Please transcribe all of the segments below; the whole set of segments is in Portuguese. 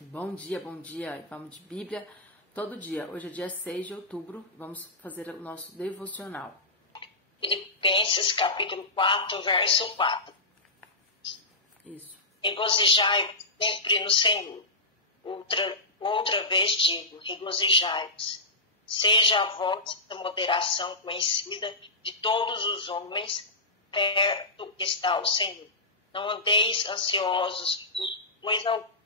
Bom dia. Vamos de Bíblia todo dia. Hoje é dia 6 de outubro. Vamos fazer o nosso devocional. Filipenses capítulo 4, verso 4. Isso. Regozijai sempre no Senhor. Outra vez digo, regozijai-vos. Seja a vossa moderação conhecida de todos os homens, perto está o Senhor. Não andeis ansiosos por coisa alguma.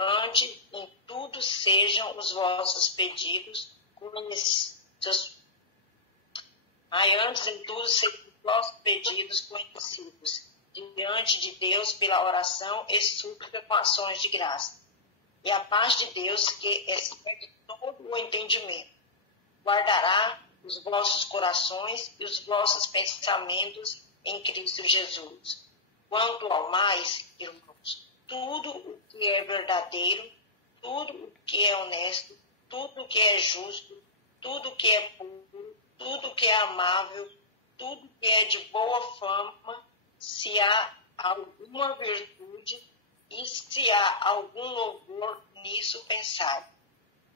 Antes, em tudo sejam os vossos pedidos conhecidos. Antes, em tudo sejam os vossos pedidos conhecidos diante de Deus pela oração e súplica com ações de graça. E a paz de Deus, que excede todo o entendimento, guardará os vossos corações e os vossos pensamentos em Cristo Jesus. Quanto ao mais, irmãos, tudo o que é verdadeiro, tudo o que é honesto, tudo o que é justo, tudo o que é puro, tudo o que é amável, tudo o que é de boa fama, se há alguma virtude e se há algum louvor nisso pensai.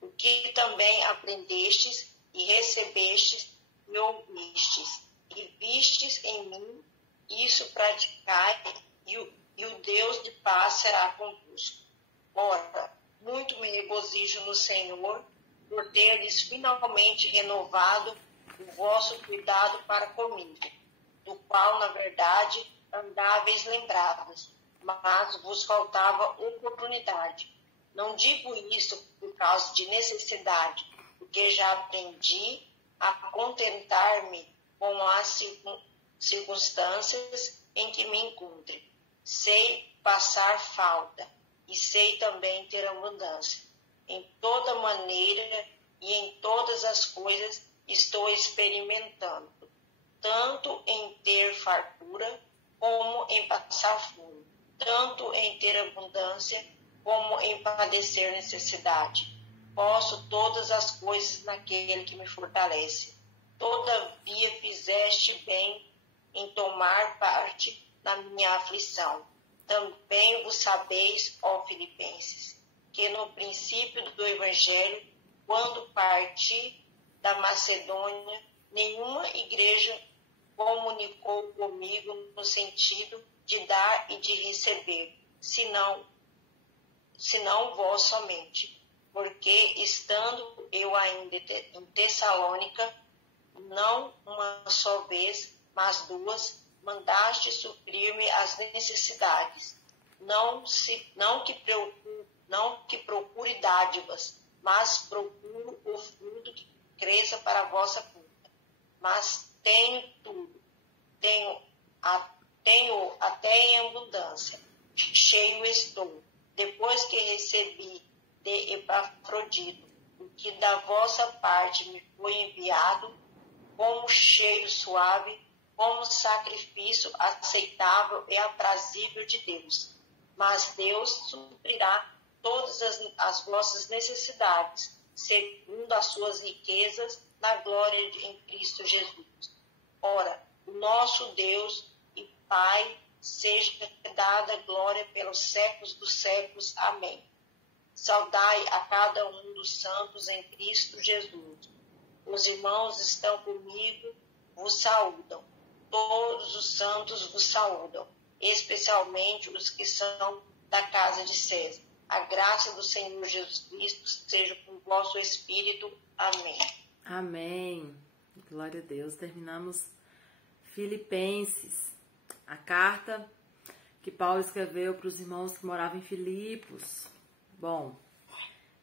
O que também aprendestes e recebestes e ouvistes e vistes em mim, isso praticai e o Deus de paz será convosco. Ora, muito me regozijo no Senhor por teres finalmente renovado o vosso cuidado para comigo, do qual, na verdade, andáveis lembrados, mas vos faltava oportunidade. Não digo isso por causa de necessidade, porque já aprendi a contentar-me com as circunstâncias em que me encontre. Sei passar falta e sei também ter abundância. Em toda maneira e em todas as coisas estou experimentando, tanto em ter fartura como em passar fome, tanto em ter abundância como em padecer necessidade. Posso todas as coisas naquele que me fortalece. Todavia fizeste bem em tomar parte na minha aflição. Também vos sabeis, ó Filipenses, que no princípio do Evangelho, quando parti da Macedônia, nenhuma igreja comunicou comigo no sentido de dar e de receber, senão vós somente. Porque, estando eu ainda em Tessalônica, não uma só vez, mas duas, mandaste suprir-me as necessidades. Não que procure dádivas, mas procuro o fruto que cresça para a vossa conta. Mas tenho tudo, tenho até em abundância, cheio estou, depois que recebi de Epafrodito, o que da vossa parte me foi enviado, como cheiro suave, como sacrifício aceitável e aprazível de Deus. Mas Deus suprirá todas as vossas necessidades, segundo as suas riquezas na glória em Cristo Jesus. Ora, o nosso Deus e Pai, seja dada glória pelos séculos dos séculos. Amém. Saudai a cada um dos santos em Cristo Jesus. Os irmãos estão comigo, vos saúdam. Todos os santos vos saúdam, especialmente os que são da casa de César. A graça do Senhor Jesus Cristo seja com o vosso espírito. Amém. Amém. Glória a Deus. Terminamos Filipenses, a carta que Paulo escreveu para os irmãos que moravam em Filipos. Bom,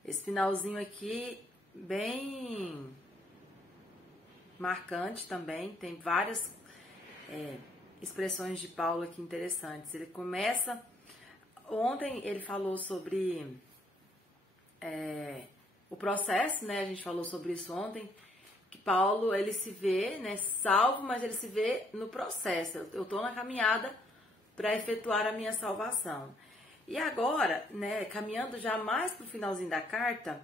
esse finalzinho aqui, bem marcante também, tem várias expressões de Paulo aqui interessantes. Ele começa, ontem ele falou sobre o processo, né? A gente falou sobre isso ontem, que Paulo, ele se vê, né, salvo, mas ele se vê no processo. Eu estou na caminhada para efetuar a minha salvação. E agora, né, caminhando já mais para o finalzinho da carta,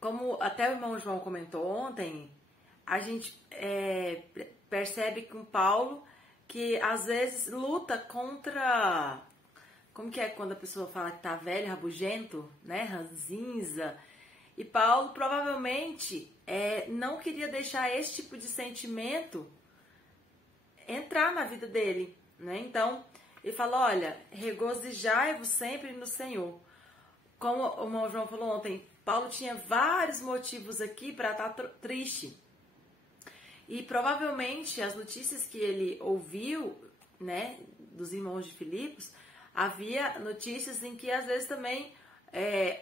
como até o irmão João comentou ontem, a gente percebe com Paulo que às vezes luta contra como que é quando a pessoa fala que tá velho, rabugento, né? Ranzinza. E Paulo provavelmente não queria deixar esse tipo de sentimento entrar na vida dele, né? Então, ele fala, olha, regozijai-vos sempre no Senhor. Como o irmão João falou ontem, Paulo tinha vários motivos aqui para estar triste. E provavelmente as notícias que ele ouviu, né, dos irmãos de Filipos, havia notícias em que às vezes também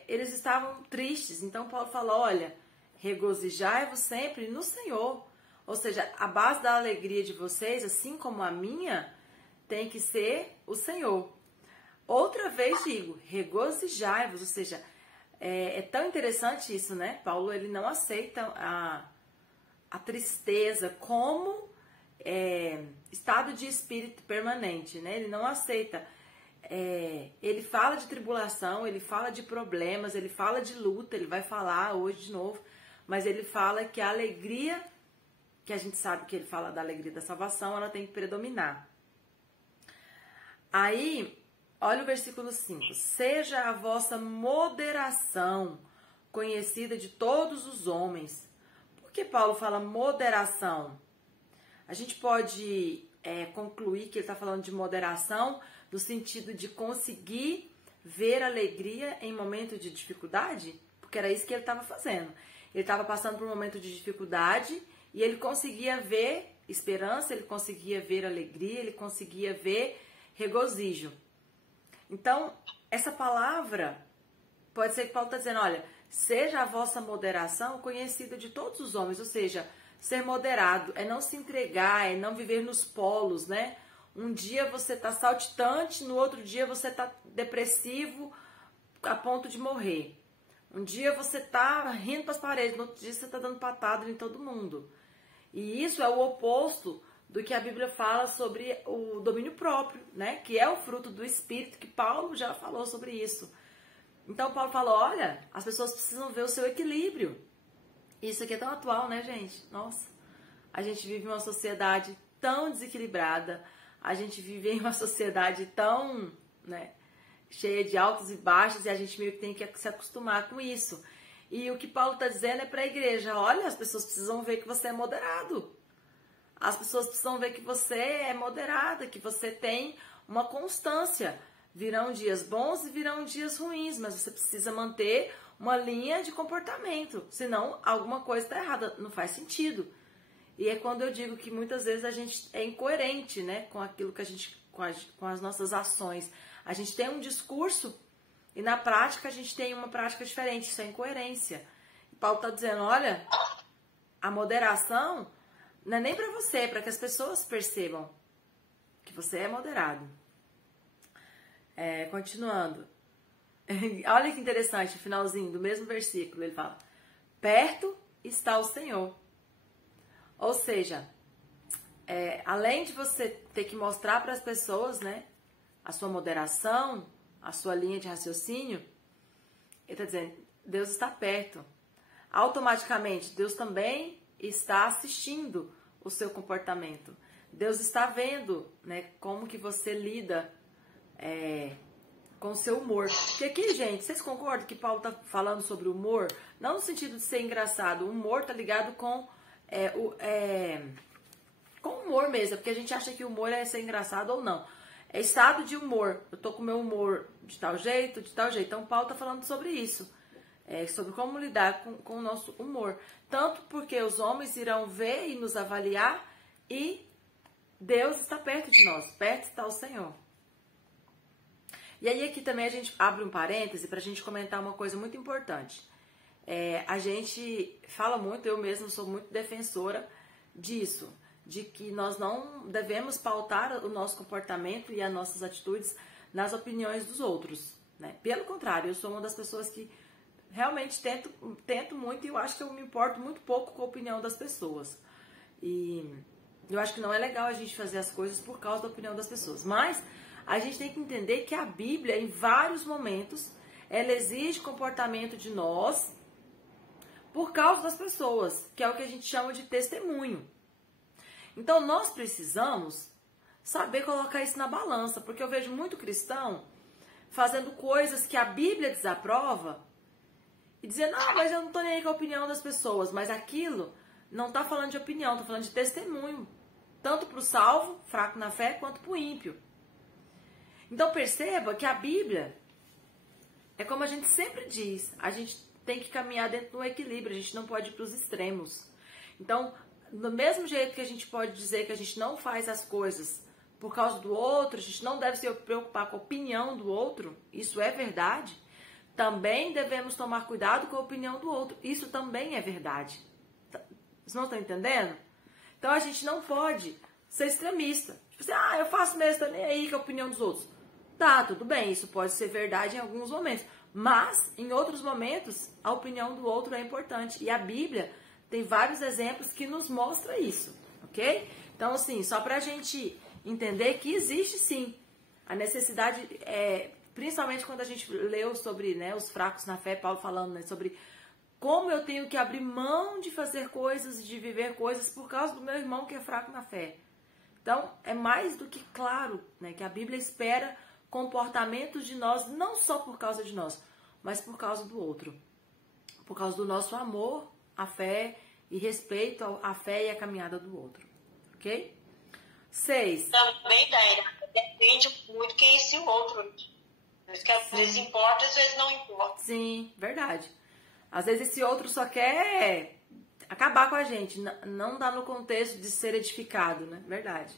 eles estavam tristes. Então Paulo fala, olha, regozijai-vos sempre no Senhor. Ou seja, a base da alegria de vocês, assim como a minha, tem que ser o Senhor. Outra vez digo, regozijai-vos, ou seja, é tão interessante isso, né? Paulo, ele não aceita a tristeza como estado de espírito permanente, né? Ele não aceita. Ele fala de tribulação, ele fala de problemas, ele fala de luta, ele vai falar hoje de novo, mas ele fala que a alegria, que a gente sabe que ele fala da alegria da salvação, ela tem que predominar. Aí, olha o versículo 5. Seja a vossa moderação conhecida de todos os homens. Por que Paulo fala moderação? A gente pode concluir que ele está falando de moderação no sentido de conseguir ver alegria em momento de dificuldade? Porque era isso que ele estava fazendo. Ele estava passando por um momento de dificuldade e ele conseguia ver esperança, ele conseguia ver alegria, ele conseguia ver regozijo. Então, essa palavra, pode ser que Paulo está dizendo, olha, seja a vossa moderação conhecida de todos os homens, ou seja, ser moderado é não se entregar, é não viver nos polos, né? Um dia você está saltitante, no outro dia você está depressivo a ponto de morrer. Um dia você está rindo para as paredes, no outro dia você está dando patada em todo mundo. E isso é o oposto do que a Bíblia fala sobre o domínio próprio, né? Que é o fruto do Espírito, que Paulo já falou sobre isso. Então Paulo falou, olha, as pessoas precisam ver o seu equilíbrio. Isso aqui é tão atual, né, gente? Nossa, a gente vive em uma sociedade tão desequilibrada, a gente vive em uma sociedade tão, né, cheia de altos e baixos, e a gente meio que tem que se acostumar com isso. E o que Paulo está dizendo é para a igreja, olha, as pessoas precisam ver que você é moderado. As pessoas precisam ver que você é moderada, que você tem uma constância. Virão dias bons e virão dias ruins, mas você precisa manter uma linha de comportamento, senão alguma coisa está errada, não faz sentido. E é quando eu digo que muitas vezes a gente é incoerente, né, com aquilo que a gente, com as nossas ações. A gente tem um discurso e na prática a gente tem uma prática diferente, isso é incoerência. E Paulo está dizendo, olha, a moderação não é nem para você, é para que as pessoas percebam que você é moderado. Continuando. Olha que interessante, o finalzinho do mesmo versículo, ele fala, perto está o Senhor. Ou seja, além de você ter que mostrar para as pessoas, né, a sua moderação, a sua linha de raciocínio, ele está dizendo, Deus está perto. Automaticamente, Deus também está assistindo o seu comportamento. Deus está vendo, né, como que você lida com o seu humor. Porque aqui, gente, vocês concordam que Paulo está falando sobre humor? Não no sentido de ser engraçado. O humor está ligado com humor mesmo. Porque a gente acha que o humor é ser engraçado ou não. É estado de humor. Eu tô com o meu humor de tal jeito, de tal jeito. Então, Paulo está falando sobre isso. Sobre como lidar com o nosso humor. Tanto porque os homens irão ver e nos avaliar e Deus está perto de nós. Perto está o Senhor. E aí aqui também a gente abre um parêntese para a gente comentar uma coisa muito importante. A gente fala muito, eu mesma sou muito defensora disso, de que nós não devemos pautar o nosso comportamento e as nossas atitudes nas opiniões dos outros, né? Pelo contrário, eu sou uma das pessoas que realmente tento muito e eu acho que eu me importo muito pouco com a opinião das pessoas. E eu acho que não é legal a gente fazer as coisas por causa da opinião das pessoas. Mas a gente tem que entender que a Bíblia, em vários momentos, ela exige comportamento de nós por causa das pessoas, que é o que a gente chama de testemunho. Então, nós precisamos saber colocar isso na balança, porque eu vejo muito cristão fazendo coisas que a Bíblia desaprova e dizendo, mas eu não tô nem aí com a opinião das pessoas, mas aquilo não tá falando de opinião, tá falando de testemunho, tanto pro salvo, fraco na fé, quanto pro ímpio. Então perceba que a Bíblia é como a gente sempre diz, a gente tem que caminhar dentro do equilíbrio, a gente não pode ir para os extremos. Então, do mesmo jeito que a gente pode dizer que a gente não faz as coisas por causa do outro, a gente não deve se preocupar com a opinião do outro, isso é verdade. Também devemos tomar cuidado com a opinião do outro, isso também é verdade. Vocês não estão entendendo? Então a gente não pode ser extremista. Tipo assim, eu faço mesmo, tô nem aí com a opinião dos outros. Tá, tudo bem, isso pode ser verdade em alguns momentos. Mas, em outros momentos, a opinião do outro é importante. E a Bíblia tem vários exemplos que nos mostram isso, ok? Então, assim, só pra gente entender que existe, sim, a necessidade, principalmente quando a gente leu sobre, né, os fracos na fé, Paulo falando, né, sobre como eu tenho que abrir mão de fazer coisas e de viver coisas por causa do meu irmão que é fraco na fé. Então, é mais do que claro, né, que a Bíblia espera comportamentos de nós, não só por causa de nós, mas por causa do outro. Por causa do nosso amor, a fé e respeito à fé e à caminhada do outro. Ok? 6. Também, Daíra, depende muito quem é esse outro. Porque às vezes importa, às vezes não importa. Sim, verdade. Às vezes esse outro só quer acabar com a gente. Não dá no contexto de ser edificado, né? Verdade.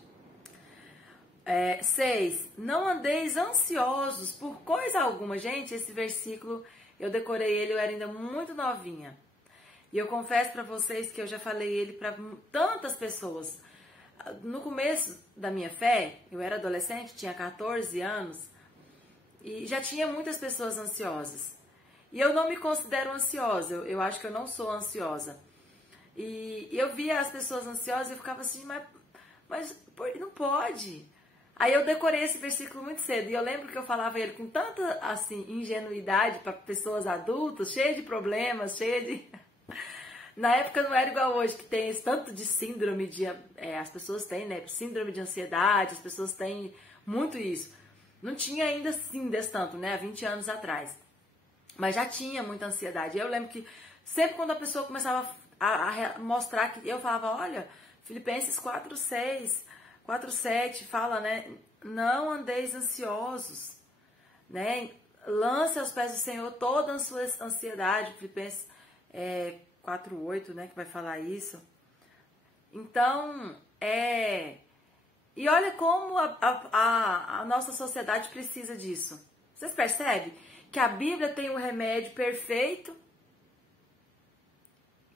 6. Não andeis ansiosos por coisa alguma. Gente, esse versículo, eu decorei ele, eu era ainda muito novinha. E eu confesso para vocês que eu já falei ele para tantas pessoas. No começo da minha fé, eu era adolescente, tinha 14 anos, e já tinha muitas pessoas ansiosas. E eu não me considero ansiosa, eu acho que eu não sou ansiosa. E eu via as pessoas ansiosas e eu ficava assim, mas não pode. Aí eu decorei esse versículo muito cedo, e eu lembro que eu falava ele com tanta assim, ingenuidade para pessoas adultas, cheia de problemas, cheia de... Na época não era igual hoje, que tem esse tanto de síndrome de... as pessoas têm, né? Síndrome de ansiedade, as pessoas têm muito isso. Não tinha ainda assim desse tanto, né? Há 20 anos atrás. Mas já tinha muita ansiedade. Eu lembro que sempre quando a pessoa começava a mostrar que... Eu falava, olha, Filipenses 4:7 fala, né? Não andeis ansiosos, né? Lance aos pés do Senhor toda a sua ansiedade. Filipenses 4:8, né? Que vai falar isso. Então, E olha como a nossa sociedade precisa disso. Vocês percebem que a Bíblia tem um remédio perfeito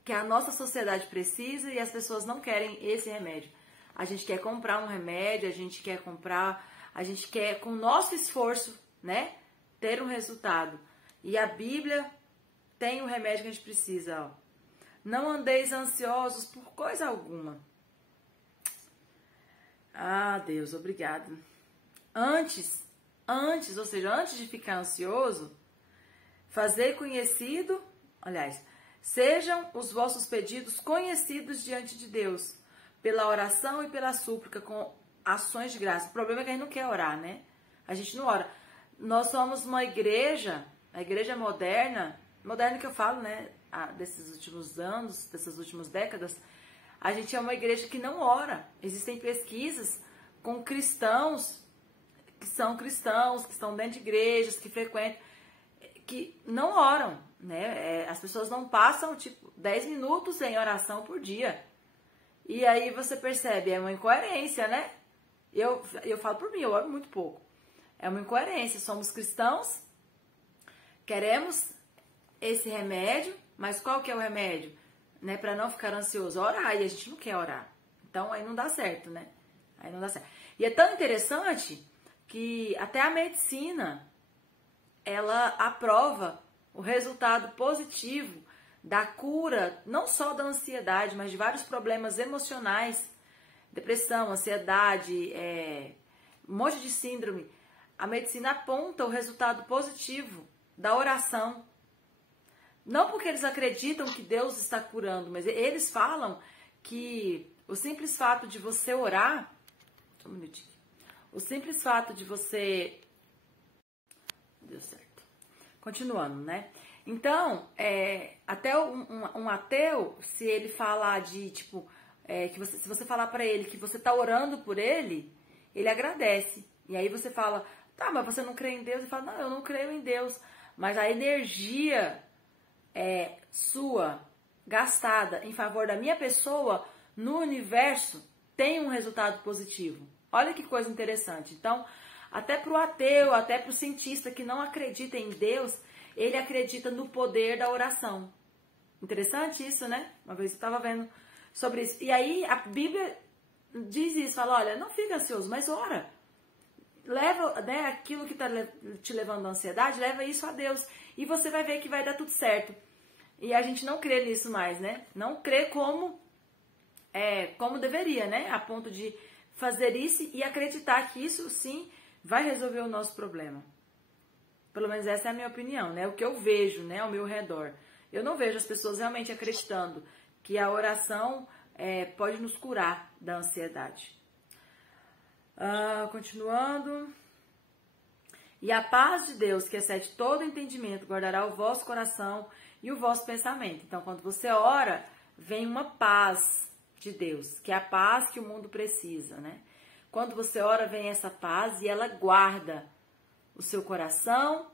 que a nossa sociedade precisa e as pessoas não querem esse remédio. A gente quer comprar um remédio, a gente quer com o nosso esforço, né, ter um resultado. E a Bíblia tem o remédio que a gente precisa, ó. Não andeis ansiosos por coisa alguma. Ah, Deus, obrigado. Antes, ou seja, antes de ficar ansioso, fazer conhecido, aliás, sejam os vossos pedidos conhecidos diante de Deus, pela oração e pela súplica, com ações de graça. O problema é que a gente não quer orar, né? A gente não ora. Nós somos uma igreja, a igreja moderna que eu falo, né, desses últimos anos, dessas últimas décadas, a gente é uma igreja que não ora. Existem pesquisas com cristãos, que estão dentro de igrejas, que frequentam, que não oram, né? As pessoas não passam, 10 minutos em oração por dia. E aí você percebe, é uma incoerência, né? Eu falo por mim, eu oro muito pouco. É uma incoerência, somos cristãos, queremos esse remédio, mas qual que é o remédio? Né, para não ficar ansioso, orar, e a gente não quer orar. Então aí não dá certo, né? Aí não dá certo. E é tão interessante que até a medicina, ela aprova o resultado positivo da cura, não só da ansiedade, mas de vários problemas emocionais, depressão, ansiedade, um monte de síndrome. A medicina aponta o resultado positivo da oração. Não porque eles acreditam que Deus está curando, mas eles falam que o simples fato de você orar... Só um minutinho. O simples fato de você Continuando, né? Então, até um ateu, se ele falar de, tipo, se você falar para ele que você tá orando por ele, ele agradece. E aí você fala, tá, mas você não crê em Deus? Ele fala, não, eu não creio em Deus. Mas a energia sua, gastada em favor da minha pessoa, no universo, tem um resultado positivo. Olha que coisa interessante. Então, até pro ateu, até pro cientista que não acredita em Deus, ele acredita no poder da oração. Interessante isso, né? Uma vez eu estava vendo sobre isso. E aí a Bíblia diz isso, fala, olha, não fica ansioso, mas ora. Leva, né, aquilo que está te levando à ansiedade, leva isso a Deus. E você vai ver que vai dar tudo certo. E a gente não crê nisso mais, né? Não crê como deveria, né? A ponto de fazer isso e acreditar que isso sim vai resolver o nosso problema. Pelo menos essa é a minha opinião, né? O que eu vejo, né, ao meu redor. Eu não vejo as pessoas realmente acreditando que a oração pode nos curar da ansiedade. Continuando. E a paz de Deus, que excede todo entendimento, guardará o vosso coração e o vosso pensamento. Então, quando você ora, vem uma paz de Deus, que é a paz que o mundo precisa, né? Quando você ora, vem essa paz e ela guarda o seu coração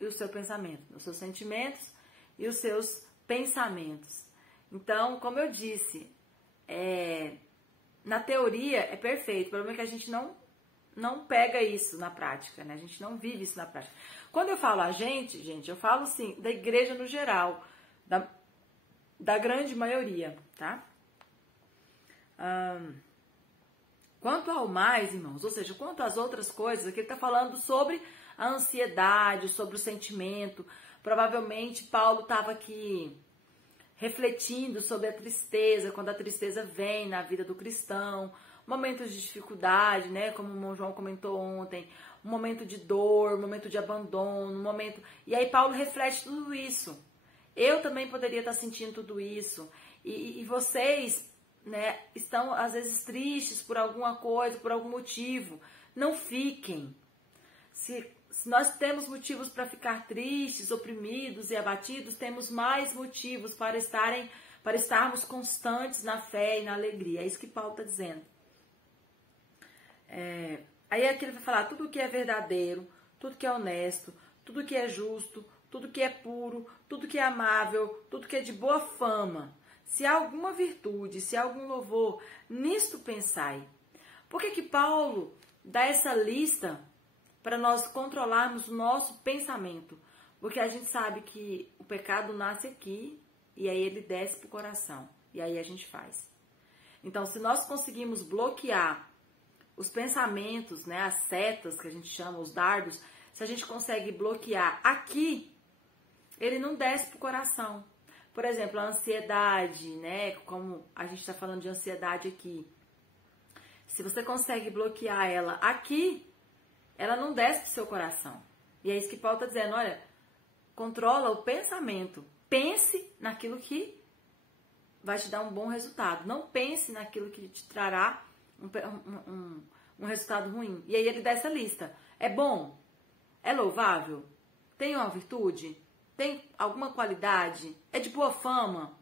e o seu pensamento, os seus sentimentos e os seus pensamentos. Então, como eu disse, na teoria é perfeito, o problema é que a gente não pega isso na prática, né? A gente não vive isso na prática. Quando eu falo a gente, eu falo sim, da igreja no geral, da grande maioria, tá? Quanto ao mais, irmãos, ou seja, quanto às outras coisas, aqui ele está falando sobre a ansiedade, sobre o sentimento. Provavelmente Paulo estava aqui refletindo sobre a tristeza, quando a tristeza vem na vida do cristão, momentos de dificuldade, né, como o irmão João comentou ontem, um momento de dor, um momento de abandono, um momento... E aí Paulo reflete tudo isso. Eu também poderia estar sentindo tudo isso. E vocês, né, estão às vezes tristes por alguma coisa, por algum motivo. Não fiquem. Se nós temos motivos para ficar tristes, oprimidos e abatidos, temos mais motivos para estarmos constantes na fé e na alegria. É isso que Paulo está dizendo. Aí aqui ele vai falar tudo que é verdadeiro, tudo que é honesto, tudo que é justo, tudo que é puro, tudo que é amável, tudo que é de boa fama. Se há alguma virtude, se há algum louvor, nisto pensai. Por que Paulo dá essa lista para nós controlarmos o nosso pensamento? Porque a gente sabe que o pecado nasce aqui e aí ele desce para o coração. E aí a gente faz. Então, se nós conseguimos bloquear os pensamentos, né, as setas que a gente chama, os dardos, se a gente consegue bloquear aqui, ele não desce para o coração. Por exemplo, a ansiedade, né, como a gente está falando de ansiedade aqui. Se você consegue bloquear ela aqui, ela não desce para o seu coração. E é isso que Paulo está dizendo, olha, controla o pensamento. Pense naquilo que vai te dar um bom resultado. Não pense naquilo que te trará um resultado ruim. E aí ele dá essa lista. É bom? É louvável? Tem uma virtude? Tem alguma qualidade? É de boa fama?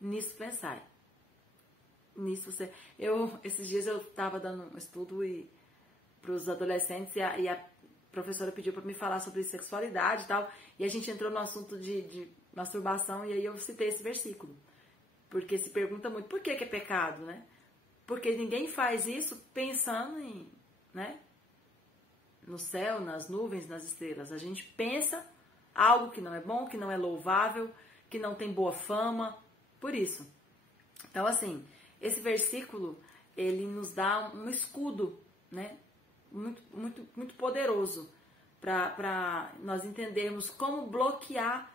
Nisso pensai. Nisso você... esses dias eu estava dando um estudo para os adolescentes e a professora pediu para me falar sobre sexualidade e tal. E a gente entrou no assunto de masturbação e aí eu citei esse versículo. Porque se pergunta muito, por que é pecado, né? Porque ninguém faz isso pensando em, né, no céu, nas nuvens, nas estrelas. A gente pensa algo que não é bom, que não é louvável, que não tem boa fama, por isso. Então, assim, esse versículo, ele nos dá um escudo, né, muito, muito, muito poderoso para nós entendermos como bloquear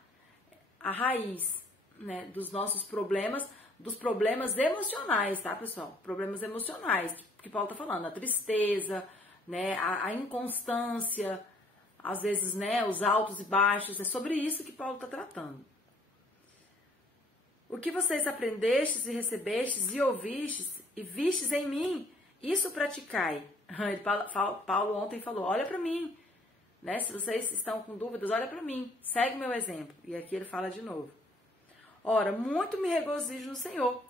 a raiz, né, dos nossos problemas, dos problemas emocionais, tá, pessoal? Problemas emocionais, que Paulo tá falando, a tristeza, né, a inconstância, às vezes, né, os altos e baixos, é sobre isso que Paulo tá tratando. O que vocês aprendestes e recebestes e ouvistes e vistes em mim, isso praticai. Paulo ontem falou, olha para mim, né? Se vocês estão com dúvidas, olha para mim, segue meu exemplo. E aqui ele fala de novo. Ora, muito me regozijo no Senhor.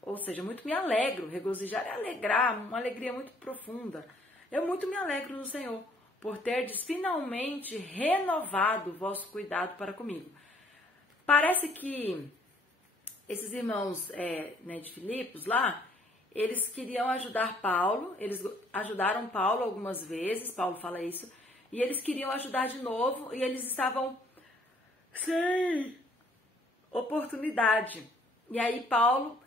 Ou seja, muito me alegro. Regozijar é alegrar, uma alegria muito profunda. Eu muito me alegro no Senhor, por terdes finalmente renovado o vosso cuidado para comigo. Parece que esses irmãos né, de Filipos lá, eles queriam ajudar Paulo, eles ajudaram Paulo algumas vezes, Paulo fala isso, e eles queriam ajudar de novo, e eles estavam sem oportunidade. E aí Paulo,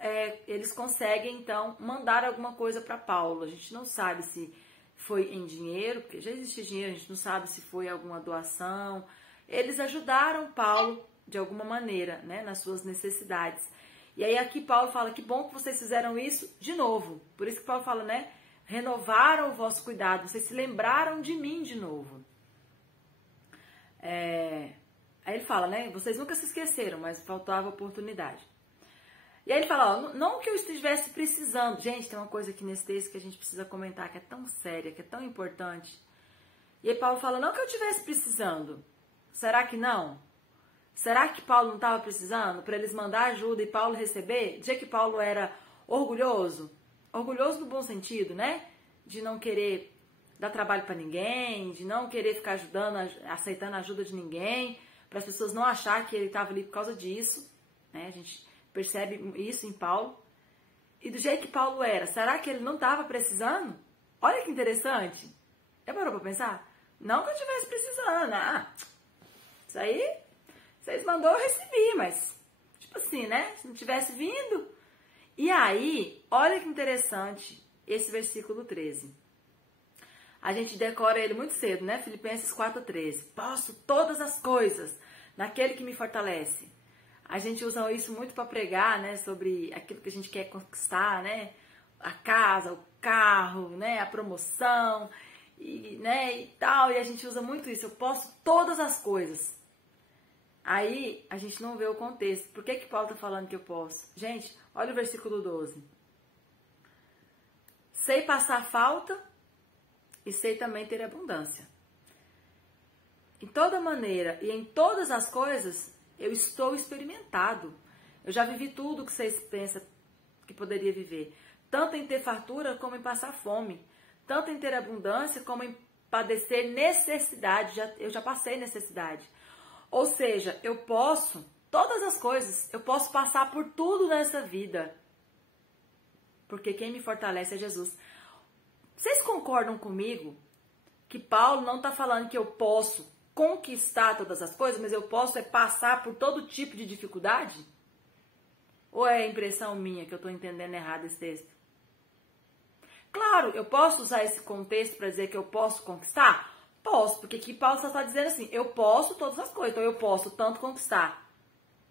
eles conseguem então mandar alguma coisa para Paulo. A gente não sabe se foi em dinheiro, porque já existe dinheiro, a gente não sabe se foi alguma doação. Eles ajudaram Paulo de alguma maneira, né, nas suas necessidades. E aí aqui Paulo fala, que bom que vocês fizeram isso de novo. Por isso que Paulo fala, né, renovaram o vosso cuidado, vocês se lembraram de mim de novo. Aí ele fala, né, vocês nunca se esqueceram, mas faltava oportunidade. E aí ele fala, ó, não que eu estivesse precisando. Gente, tem uma coisa aqui nesse texto que a gente precisa comentar, que é tão séria, que é tão importante. E aí Paulo fala, não que eu estivesse precisando. Será que não? Será que Paulo não estava precisando para eles mandar ajuda e Paulo receber? Dia que Paulo era orgulhoso, orgulhoso no bom sentido, né? De não querer dar trabalho para ninguém, de não querer ficar ajudando, aceitando a ajuda de ninguém, para as pessoas não acharem que ele estava ali por causa disso, né? A gente percebe isso em Paulo. E do jeito que Paulo era, será que ele não estava precisando? Olha que interessante. Já parou para pensar? Não que eu estivesse precisando, isso aí... Vocês mandou, eu recebi, mas, tipo assim, né? Se não tivesse vindo. E aí, olha que interessante esse versículo 13. A gente decora ele muito cedo, né? Filipenses 4:13. Posso todas as coisas naquele que me fortalece. A gente usa isso muito para pregar, né? Sobre aquilo que a gente quer conquistar, né? A casa, o carro, né? A promoção, né? E tal. E a gente usa muito isso. Eu posso todas as coisas. Aí, a gente não vê o contexto. Por que Paulo está falando que eu posso? Gente, olha o versículo 12. Sei passar falta e sei também ter abundância. Em toda maneira e em todas as coisas, eu estou experimentado. Eu já vivi tudo que vocês pensam que poderia viver. Tanto em ter fartura como em passar fome. Tanto em ter abundância como em padecer necessidade. Eu já passei necessidade. Ou seja, eu posso, todas as coisas, eu posso passar por tudo nessa vida. Porque quem me fortalece é Jesus. Vocês concordam comigo que Paulo não está falando que eu posso conquistar todas as coisas, mas eu posso passar por todo tipo de dificuldade? Ou é impressão minha que eu estou entendendo errado esse texto? Claro, eu posso usar esse contexto para dizer que eu posso conquistar? Posso, porque aqui Paulo só está dizendo assim, eu posso todas as coisas, então eu posso tanto conquistar,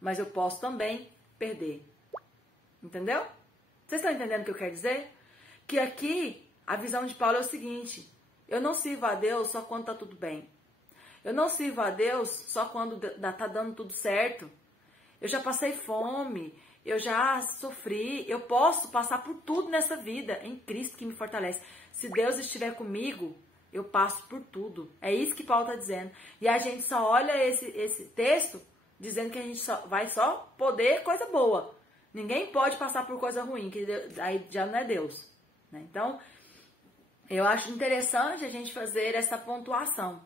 mas eu posso também perder. Entendeu? Vocês estão entendendo o que eu quero dizer? Que aqui a visão de Paulo é o seguinte, eu não sirvo a Deus só quando está tudo bem. Eu não sirvo a Deus só quando está dando tudo certo. Eu já passei fome, eu já sofri, eu posso passar por tudo nessa vida, em Cristo que me fortalece. Se Deus estiver comigo, eu passo por tudo. É isso que Paulo está dizendo. E a gente só olha esse texto dizendo que a gente vai só poder coisa boa. Ninguém pode passar por coisa ruim, que aí já não é Deus. Né? Então, eu acho interessante a gente fazer essa pontuação.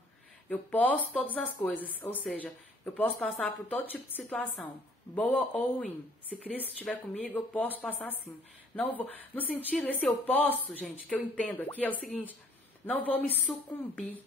Eu posso todas as coisas, ou seja, eu posso passar por todo tipo de situação, boa ou ruim. Se Cristo estiver comigo, eu posso passar assim. Não vou, no sentido, esse eu posso, gente, que eu entendo aqui é o seguinte, não vou me sucumbir.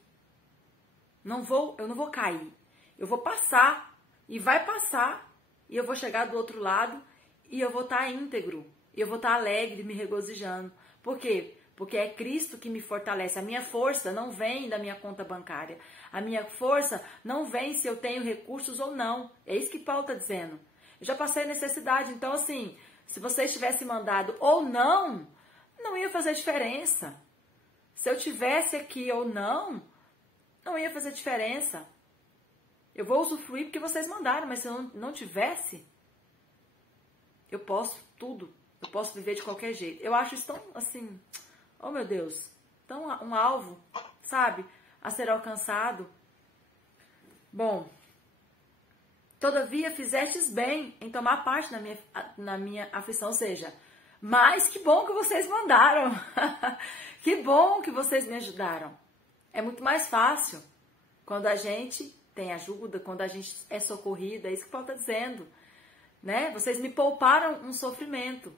Eu não vou cair. Eu vou passar e vai passar e eu vou chegar do outro lado e eu vou estar íntegro. E eu vou estar alegre, me regozijando. Por quê? Porque é Cristo que me fortalece. A minha força não vem da minha conta bancária. A minha força não vem se eu tenho recursos ou não. É isso que Paulo está dizendo. Eu já passei necessidade. Então, assim, se vocês tivessem mandado ou não, não ia fazer diferença. Se eu tivesse aqui ou não, não ia fazer diferença. Eu vou usufruir porque vocês mandaram, mas se eu não tivesse, eu posso tudo. Eu posso viver de qualquer jeito. Eu acho isso tão, assim, oh meu Deus, tão um alvo, sabe? a ser alcançado. Bom, todavia fizestes bem em tomar parte na minha aflição, ou seja, mas que bom que vocês mandaram, que bom que vocês me ajudaram. É muito mais fácil quando a gente tem ajuda, quando a gente é socorrida, é isso que Paulo está dizendo, né? Vocês me pouparam um sofrimento.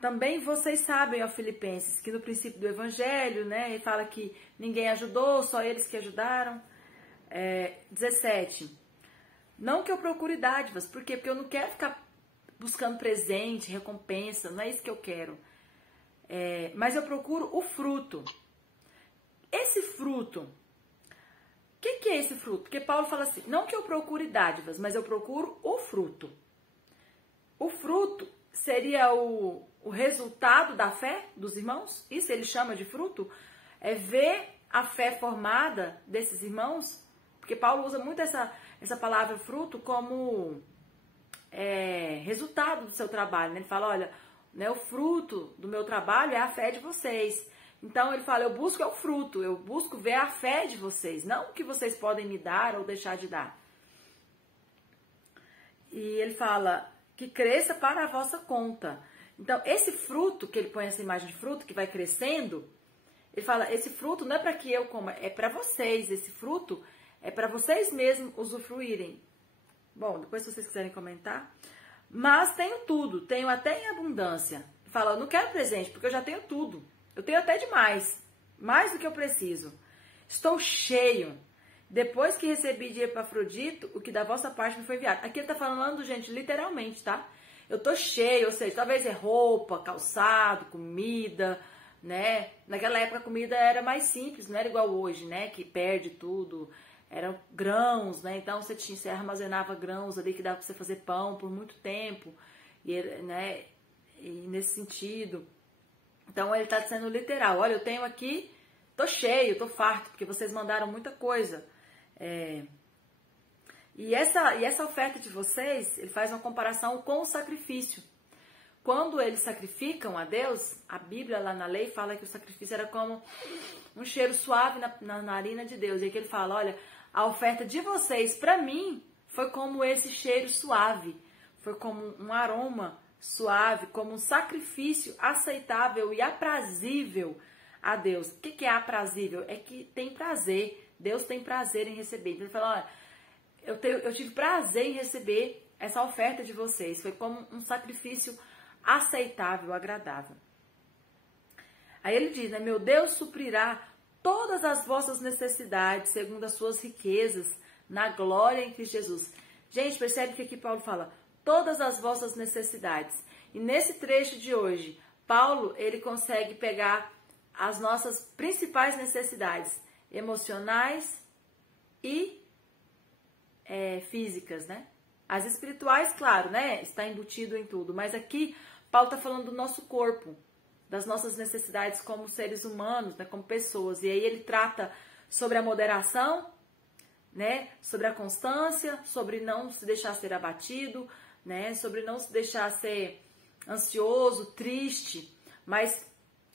Também vocês sabem, ó Filipenses, que no princípio do Evangelho, né, ele fala que ninguém ajudou, só eles que ajudaram. 17. Não que eu procure dádivas, por quê? Porque eu não quero ficar buscando presente, recompensa, não é isso que eu quero. Mas eu procuro o fruto. Esse fruto, o que é esse fruto? Porque Paulo fala assim, não que eu procure dádivas, mas eu procuro o fruto. O fruto seria o resultado da fé dos irmãos? Isso ele chama de fruto? É ver a fé formada desses irmãos? Porque Paulo usa muito essa palavra fruto como resultado do seu trabalho. Né? Ele fala, olha, né, o fruto do meu trabalho é a fé de vocês. Então ele fala, eu busco o fruto, eu busco ver a fé de vocês, não o que vocês podem me dar ou deixar de dar. E ele fala que cresça para a vossa conta. Então esse fruto, que ele põe essa imagem de fruto, que vai crescendo, ele fala, esse fruto não é para que eu coma, é para vocês, esse fruto é para vocês mesmos usufruírem. Bom, depois se vocês quiserem comentar. Mas tenho tudo, tenho até em abundância. Ele fala, eu não quero presente, porque eu já tenho tudo. Eu tenho até demais, mais do que eu preciso. Estou cheio. Depois que recebi de Epafrodito, o que da vossa parte me foi enviado. Aqui ele está falando, gente, literalmente, tá? Eu tô cheio, ou seja, talvez é roupa, calçado, comida, né? Naquela época a comida era mais simples, não era igual hoje, né? Que perde tudo. Eram grãos, né? Então você armazenava grãos ali que dava para você fazer pão por muito tempo. E, né? E nesse sentido... Então ele está sendo literal, olha, eu tenho aqui, tô cheio, tô farto, porque vocês mandaram muita coisa. E essa oferta de vocês, ele faz uma comparação com o sacrifício. Quando eles sacrificam a Deus, a Bíblia lá na lei fala que o sacrifício era como um cheiro suave na narina de Deus. E aqui ele fala, olha, a oferta de vocês para mim foi como esse cheiro suave, foi como um aroma suave, como um sacrifício aceitável e aprazível a Deus. O que é aprazível? É que tem prazer. Deus tem prazer em receber. Então ele fala, olha, eu tive prazer em receber essa oferta de vocês. Foi como um sacrifício aceitável, agradável. Aí ele diz, né, meu Deus suprirá todas as vossas necessidades segundo as suas riquezas na glória em Cristo Jesus. Gente, percebe que aqui Paulo fala todas as vossas necessidades. E nesse trecho de hoje, Paulo, ele consegue pegar as nossas principais necessidades emocionais e físicas, né? As espirituais, claro, né? Está embutido em tudo. Mas aqui, Paulo está falando do nosso corpo, das nossas necessidades como seres humanos, né? Como pessoas. E aí ele trata sobre a moderação, né? Sobre a constância, sobre não se deixar ser abatido, né? Sobre não se deixar ser ansioso, triste, mas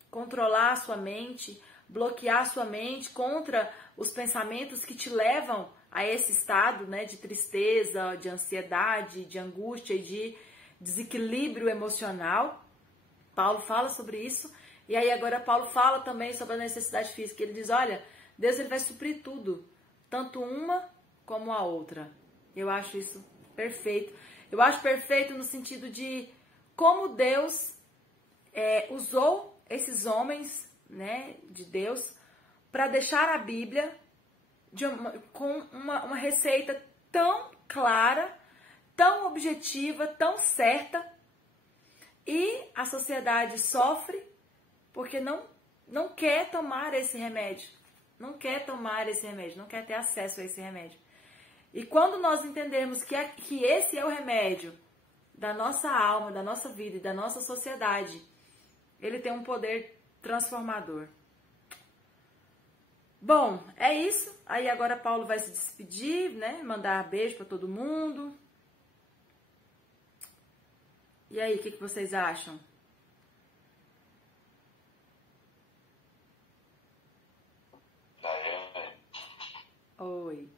controlar a sua mente, bloquear a sua mente contra os pensamentos que te levam a esse estado, né, de tristeza, de ansiedade, de angústia e de desequilíbrio emocional. Paulo fala sobre isso. E aí agora Paulo fala também sobre a necessidade física. Ele diz, olha, Deus ele vai suprir tudo, tanto uma como a outra. Eu acho isso perfeito. Eu acho perfeito no sentido de como Deus usou esses homens, né, de Deus para deixar a Bíblia com uma receita tão clara, tão objetiva, tão certa. E a sociedade sofre porque não quer tomar esse remédio. Não quer tomar esse remédio, não quer ter acesso a esse remédio. E quando nós entendermos que esse é o remédio da nossa alma, da nossa vida e da nossa sociedade, ele tem um poder transformador. Bom, é isso. Aí agora Paulo vai se despedir, né? Mandar beijo para todo mundo. E aí, o que vocês acham? Oi.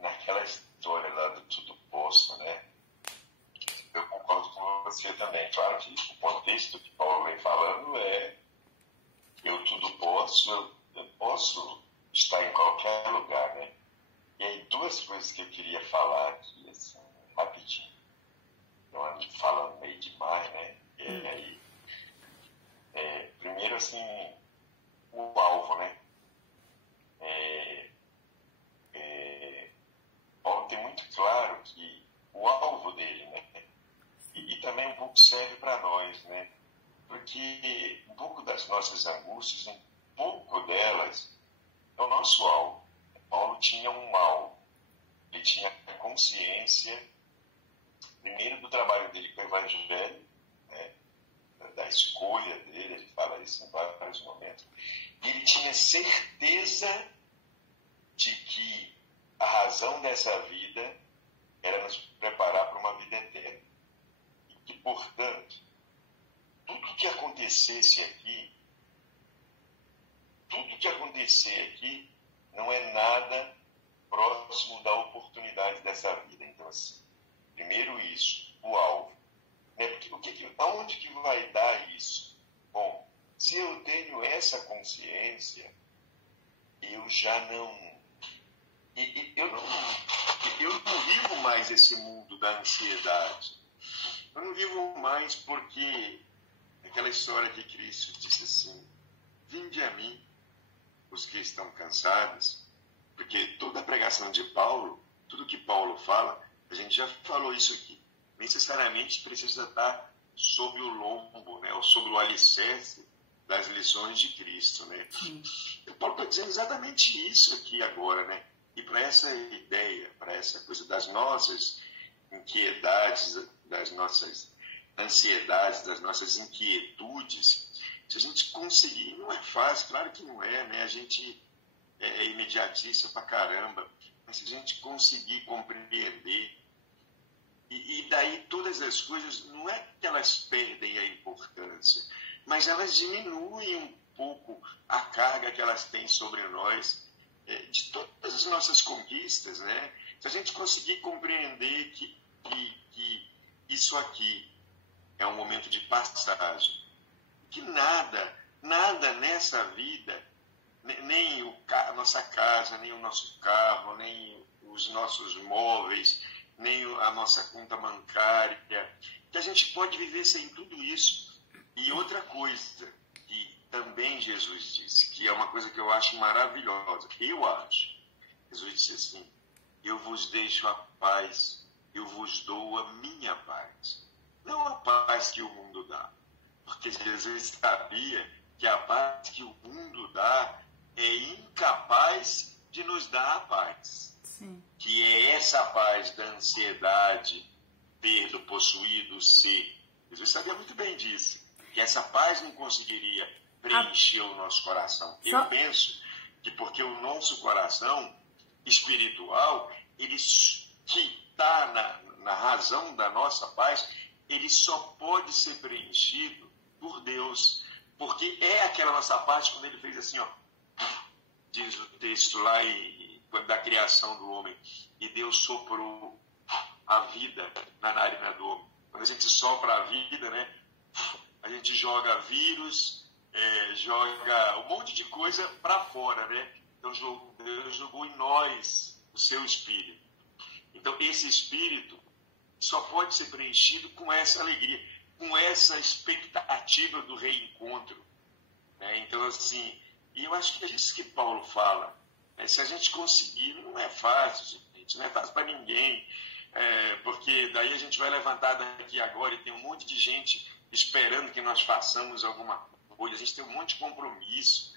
Naquela história lá do tudo posso, né? Eu concordo com você também. Claro que o contexto que Paulo vem falando é eu tudo posso, eu posso estar em qualquer lugar, né? E aí, duas coisas que eu queria falar aqui, assim, rapidinho. Eu ando falando meio demais, né? E aí, primeiro, assim, o alvo, né? Paulo tem muito claro que o alvo dele, né? E também um pouco serve para nós, né? Porque um pouco das nossas angústias, um pouco delas é o nosso alvo. Paulo tinha um alvo. Ele tinha consciência, primeiro, do trabalho dele com o Evangelho, né? Da escolha dele, ele fala isso em vários momentos. E ele tinha certeza de que a razão dessa vida era nos preparar para uma vida eterna. E que, portanto, tudo que acontecesse aqui, não é nada próximo da oportunidade dessa vida. Então, assim, primeiro isso, o alvo. Né? Porque aonde que vai dar isso? Bom, se eu tenho essa consciência, eu já não... Eu não vivo mais esse mundo da ansiedade. Eu não vivo mais porque aquela história que Cristo disse assim: vinde a mim, os que estão cansados. Porque toda a pregação de Paulo, tudo que Paulo fala, a gente já falou isso aqui, necessariamente precisa estar sob o lombo, né, ou sobre o alicerce das lições de Cristo, né? E Paulo está dizendo exatamente isso aqui agora, né? E para essa ideia, para essa coisa das nossas inquiedades, das nossas ansiedades, das nossas inquietudes, se a gente conseguir, não é fácil, claro que não é, né? A gente é imediatista pra caramba, mas se a gente conseguir compreender, e daí todas as coisas, não é que elas perdem a importância, mas elas diminuem um pouco a carga que elas têm sobre nós, de todas as nossas conquistas, né? Se a gente conseguir compreender que isso aqui é um momento de passagem, que nada nessa vida, nem a nossa casa, nem o nosso carro, nem os nossos móveis, nem a nossa conta bancária, que a gente pode viver sem tudo isso. E outra coisa que também Jesus disse, que é uma coisa que eu acho maravilhosa, Jesus disse assim: eu vos deixo a paz, eu vos dou a minha paz. Não a paz que o mundo dá, porque Jesus sabia que a paz que o mundo dá é incapaz de nos dar a paz. Sim. Que é essa paz da ansiedade, ter, do possuir, do ser. Jesus sabia muito bem disso, que essa paz não conseguiria preencher o nosso coração. Eu penso que porque o nosso coração espiritual, ele que está na razão da nossa paz, ele só pode ser preenchido por Deus, porque é aquela nossa parte quando ele fez assim, ó, diz o texto lá da criação do homem, e Deus soprou a vida na narina do homem. Quando a gente sopra a vida, né, a gente joga vírus, joga um monte de coisa para fora, né? Então Deus jogou em nós o seu espírito. Então esse espírito só pode ser preenchido com essa alegria, com essa expectativa do reencontro, né? Então, assim, e eu acho que é isso que Paulo fala, né? Se a gente conseguir, não é fácil, gente, não é fácil para ninguém, porque daí a gente vai levantar daqui agora e tem um monte de gente esperando que nós façamos alguma coisa, a gente tem um monte de compromisso,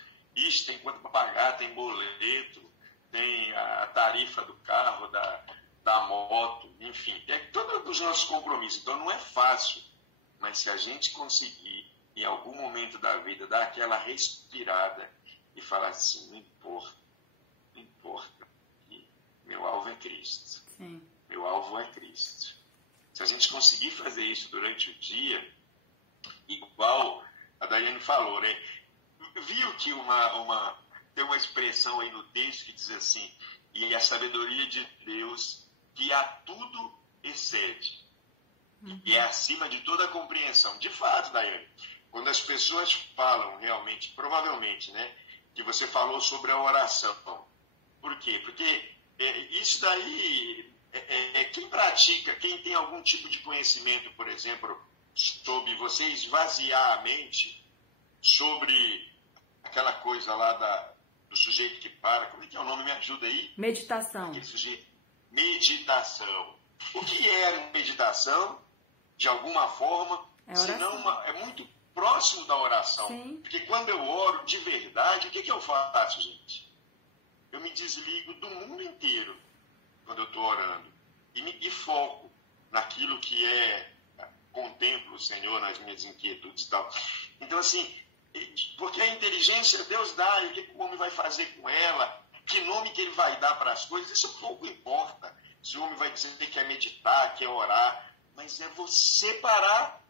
tem conta para pagar, tem boleto, tem a tarifa do carro, da moto, enfim, todos os nossos compromissos. Então não é fácil, mas se a gente conseguir, em algum momento da vida, dar aquela respirada e falar assim: não importa, meu alvo é Cristo. Sim. Meu alvo é Cristo. Se a gente conseguir fazer isso durante o dia, igual a Daiane falou, né? Viu que tem uma expressão aí no texto que diz assim, e a sabedoria de Deus que a tudo excede. E é acima de toda a compreensão. De fato, Daiane, quando as pessoas falam realmente, provavelmente, né, que você falou sobre a oração. Por quê? Porque isso daí, quem pratica, quem tem algum tipo de conhecimento, por exemplo, sobre você esvaziar a mente sobre aquela coisa lá do sujeito que para, como é que é o nome? Me ajuda aí? Meditação. Aquele sujeito. Meditação. O que é meditação? De alguma forma, senão é muito próximo da oração. Sim. Porque quando eu oro de verdade, o que eu faço, gente? Eu me desligo do mundo inteiro quando eu estou orando. E foco naquilo que contemplo o Senhor nas minhas inquietudes e tal. Então, assim, porque a inteligência Deus dá, e o que o homem vai fazer com ela, que nome que ele vai dar para as coisas, isso pouco importa. Se o homem vai dizer que quer meditar, quer orar, mas é você parar.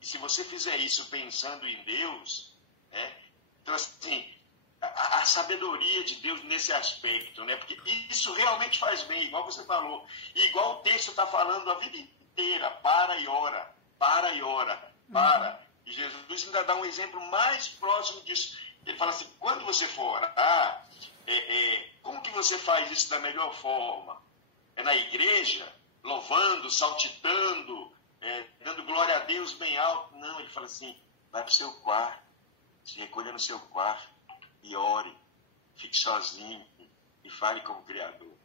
E se você fizer isso pensando em Deus, então, assim, a sabedoria de Deus nesse aspecto, né? Porque isso realmente faz bem, igual você falou. E igual o texto está falando a vida inteira, para e ora, para e ora, para. E Jesus ainda dá um exemplo mais próximo disso. Ele fala assim, quando você for orar, como que você faz isso da melhor forma? É na igreja, louvando, saltitando, dando glória a Deus bem alto? Não, ele fala assim, vai para o seu quarto, se recolha no seu quarto e ore, fique sozinho e fale com o Criador.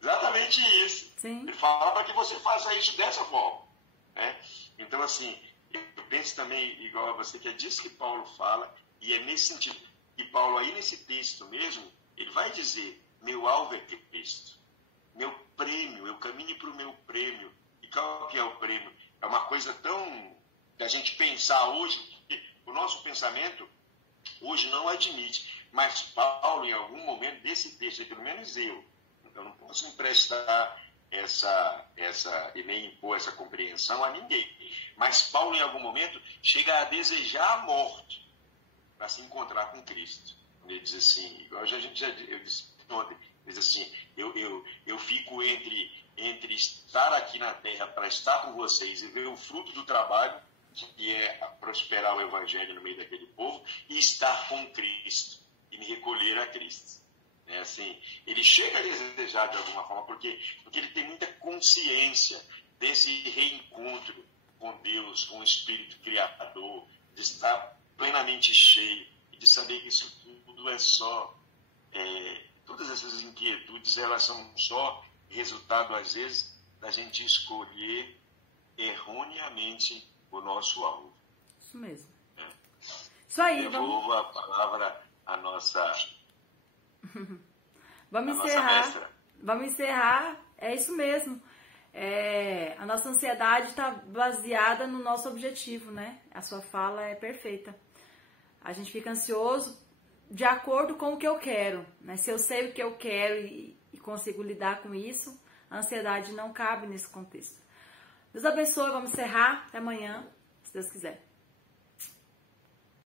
Exatamente isso. Sim. Ele fala para que você faça isso dessa forma. Né? Então, assim, eu penso também, igual a você, que é disso que Paulo fala, e é nesse sentido. E Paulo, aí nesse texto mesmo, ele vai dizer, meu alvo é Cristo. Meu prêmio, eu caminho para o meu prêmio. E qual que é o prêmio? É uma coisa tão da gente pensar hoje, que o nosso pensamento hoje não admite. Mas Paulo, em algum momento desse texto, pelo menos eu não posso emprestar e nem impor essa compreensão a ninguém. Mas Paulo, em algum momento, chega a desejar a morte para se encontrar com Cristo. Ele diz assim, igual eu disse ontem, diz assim, eu fico entre estar aqui na terra para estar com vocês e ver o fruto do trabalho, que é prosperar o evangelho no meio daquele povo, e estar com Cristo, e me recolher a Cristo. Assim, ele chega a desejar de alguma forma, porque ele tem muita consciência desse reencontro com Deus, com o Espírito Criador, de estar plenamente cheio, e de saber que isso tudo é só... todas essas inquietudes, elas são só resultado, às vezes, da gente escolher erroneamente o nosso alvo. Isso mesmo. Isso aí. Devolvo a palavra à nossa... Vamos encerrar. Vamos encerrar. É isso mesmo. A nossa ansiedade está baseada no nosso objetivo, né? A sua fala é perfeita. A gente fica ansioso de acordo com o que eu quero, né? Se eu sei o que eu quero e consigo lidar com isso, a ansiedade não cabe nesse contexto. Deus abençoe, vamos encerrar. Até amanhã, se Deus quiser.